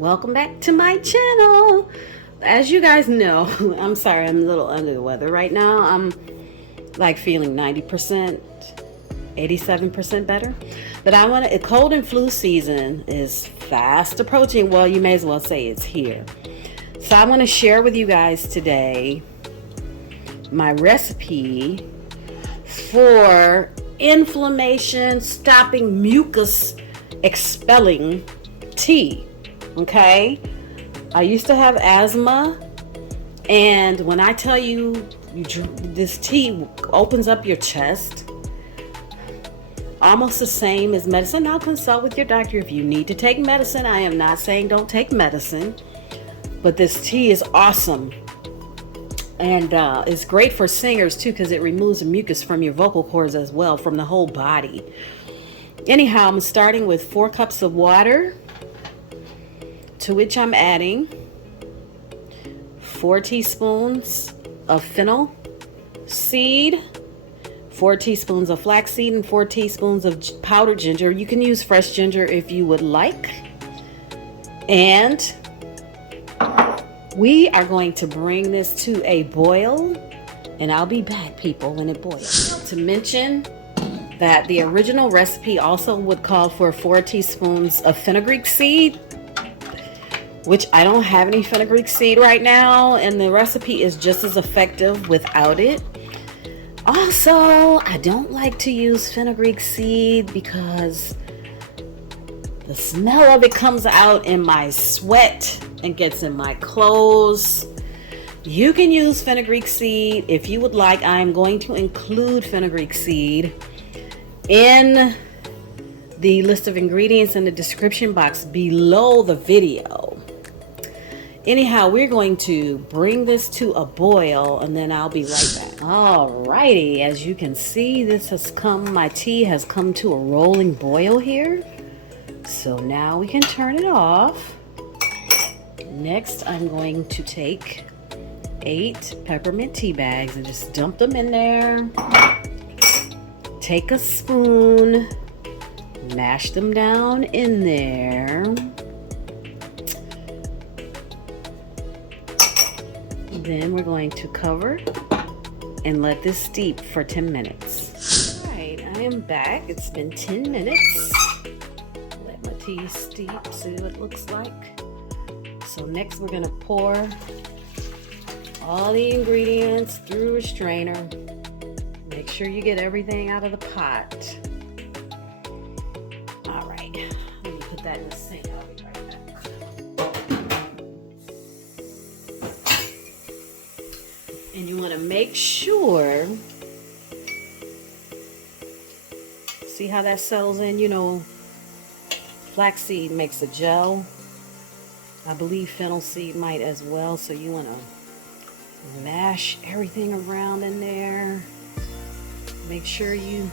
Welcome back to my channel. As you guys know, I'm sorry, I'm a little under the weather right now. I'm like feeling 90%, 87% better. But I want to, cold and flu season is fast approaching. Well, you may as well say it's here. So I want to share with you guys today my recipe for inflammation stopping, mucus expelling tea. Okay, I used to have asthma, and when I tell you, this tea opens up your chest, almost the same as medicine. Now consult with your doctor if you need to take medicine. I am not saying don't take medicine, but this tea is awesome. And it's great for singers too, because it removes the mucus from your vocal cords as well, from the whole body. Anyhow, I'm starting with 4 cups of water, to which I'm adding 4 teaspoons of fennel seed, 4 teaspoons of flaxseed, and 4 teaspoons of powdered ginger. You can use fresh ginger if you would like. And we are going to bring this to a boil, and I'll be back, people, when it boils. To mention that the original recipe also would call for 4 teaspoons of fenugreek seed, which I don't have any fenugreek seed right now, and the recipe is just as effective without it. Also, I don't like to use fenugreek seed because the smell of it comes out in my sweat and gets in my clothes. You can use fenugreek seed if you would like. I am going to include fenugreek seed in the list of ingredients in the description box below the video. Anyhow, we're going to bring this to a boil, and then I'll be right back. Alrighty, as you can see, my tea has come to a rolling boil here. So now we can turn it off. Next, I'm going to take 8 peppermint tea bags and just dump them in there. Take a spoon, mash them down in there. Then we're going to cover and let this steep for 10 minutes. All right, I am back. It's been 10 minutes. Let my tea steep, see what it looks like. So next we're going to pour all the ingredients through a strainer. Make sure you get everything out of the pot. All right, let me put that in the sink. I'll be right back. And you want to make sure, see how that settles in? You know, flaxseed makes a gel. I believe fennel seed might as well. So you want to mash everything around in there. Make sure you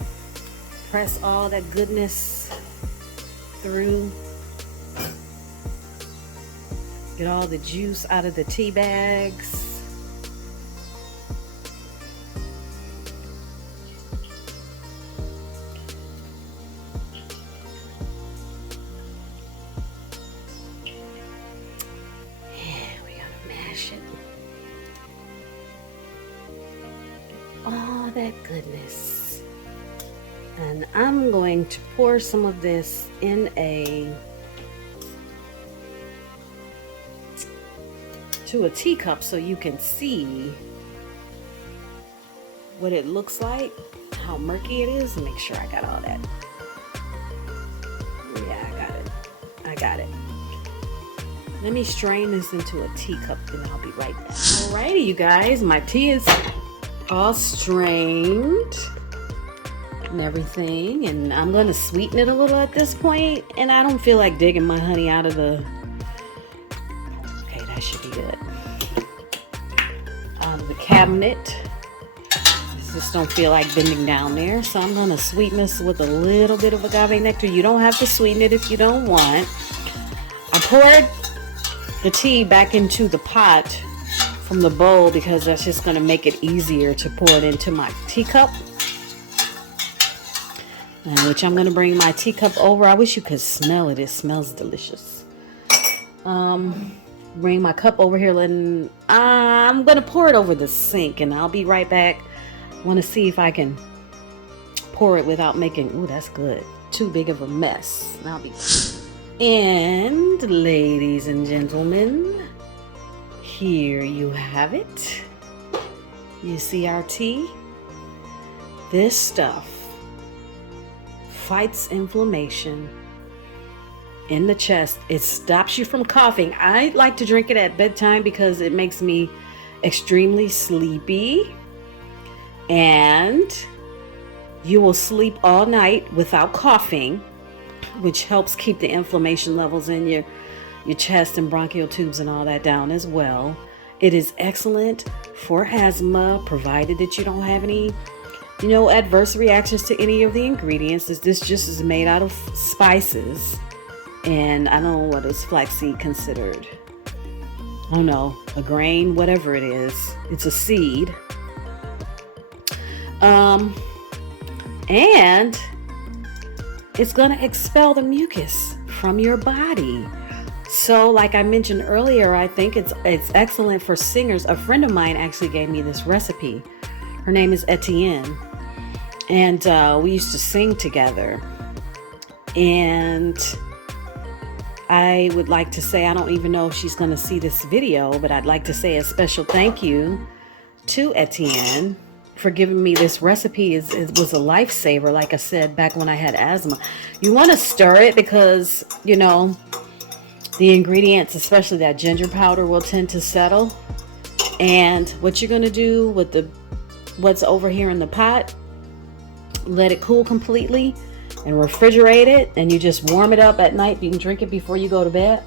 press all that goodness through. Get all the juice out of the tea bags. All that goodness. And I'm going to pour some of this in to a teacup so you can see what it looks like, how murky it is, and make sure I got all that. Yeah, I got it. Let me strain this into a teacup and I'll be right back. Alrighty, you guys, my tea is all strained and everything, and I'm going to sweeten it a little at this point, and I don't feel like digging my honey out of the, okay, that should be good, out of the cabinet. I just don't feel like bending down there, so I'm going to sweeten this with a little bit of agave nectar. You don't have to sweeten it if you don't want. I poured the tea back into the pot from the bowl because that's just going to make it easier to pour it into my teacup. which I'm going to bring my teacup over. I wish you could smell it. It smells delicious. Bring my cup over here, and I'm gonna pour it over the sink, and I'll be right back. Want to see if I can pour it without making, ooh, that's good, too big of a mess. And I'll be, and ladies and gentlemen, here you have it. You see our tea? This stuff fights inflammation in the chest. It stops you from coughing. I like to drink it at bedtime because it makes me extremely sleepy, and you will sleep all night without coughing, which helps keep the inflammation levels in your chest and bronchial tubes and all that down as well. It is excellent for asthma, provided that you don't have any adverse reactions to any of the ingredients. This just is made out of spices. And I don't know, what is flaxseed considered? Oh no, a grain, whatever it is. It's a seed. And it's gonna expel the mucus from your body. So like I mentioned earlier, I think it's excellent for singers. A friend of mine actually gave me this recipe. Her name is Etienne. And we used to sing together. And I would like to say, I don't even know if she's going to see this video, but I'd like to say a special thank you to Etienne for giving me this recipe. It was a lifesaver, like I said, back when I had asthma. You want to stir it because, the ingredients, especially that ginger powder, will tend to settle. And what you're going to do with what's over here in the pot, let it cool completely and refrigerate it, and you just warm it up at night. You can drink it before you go to bed.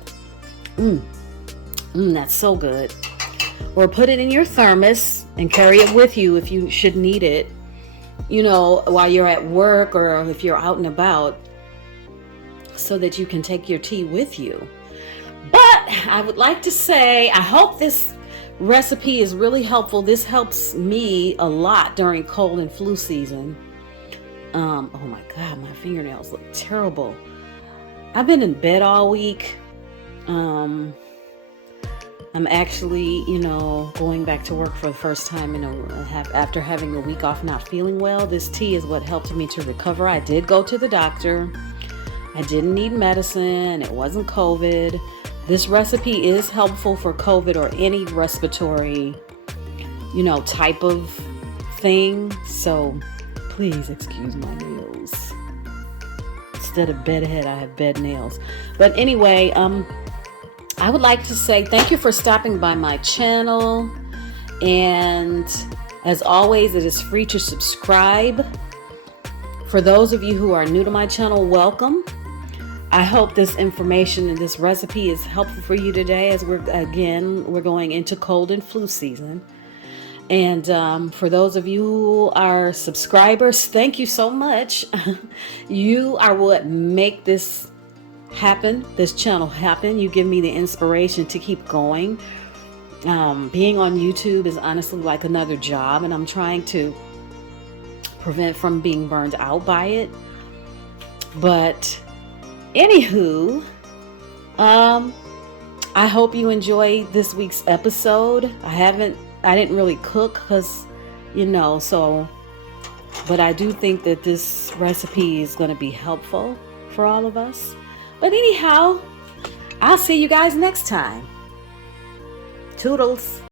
That's so good. Or put it in your thermos and carry it with you if you should need it, while you're at work or if you're out and about, so that you can take your tea with you. But I would like to say, I hope this recipe is really helpful. This helps me a lot during cold and flu season. Oh my God, my fingernails look terrible. I've been in bed all week. I'm actually, going back to work for the first time after having a week off not feeling well. This tea is what helped me to recover. I did go to the doctor. I didn't need medicine. It wasn't COVID. This recipe is helpful for COVID or any respiratory, type of thing. So please excuse my nails. Instead of bedhead, I have bed nails. But anyway, I would like to say thank you for stopping by my channel. And as always, it is free to subscribe. For those of you who are new to my channel, welcome. I hope this information and this recipe is helpful for you today, as we're going into cold and flu season. And for those of you who are subscribers, thank you so much. You are what make this happen, this channel happen. You give me the inspiration to keep going. Being on YouTube is honestly like another job, and I'm trying to prevent from being burned out by it. But anywho, I hope you enjoyed this week's episode. I didn't really cook because, but I do think that this recipe is going to be helpful for all of us. But anyhow, I'll see you guys next time. Toodles.